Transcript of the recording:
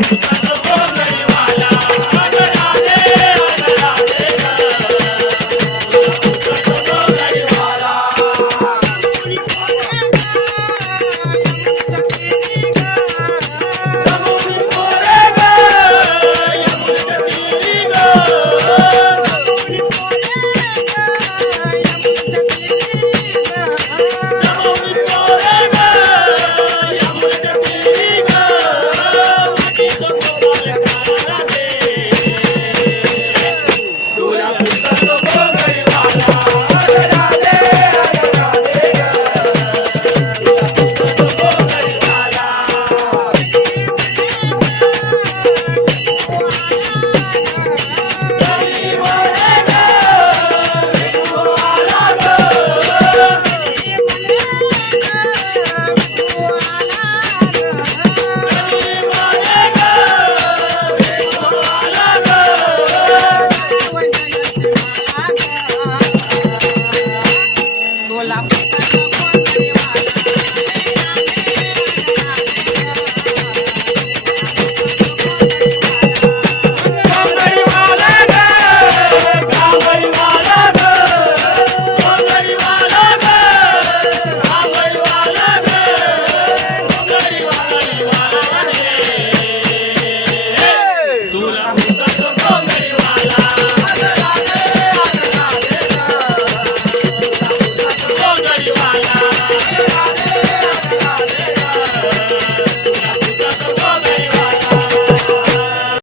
Vamos,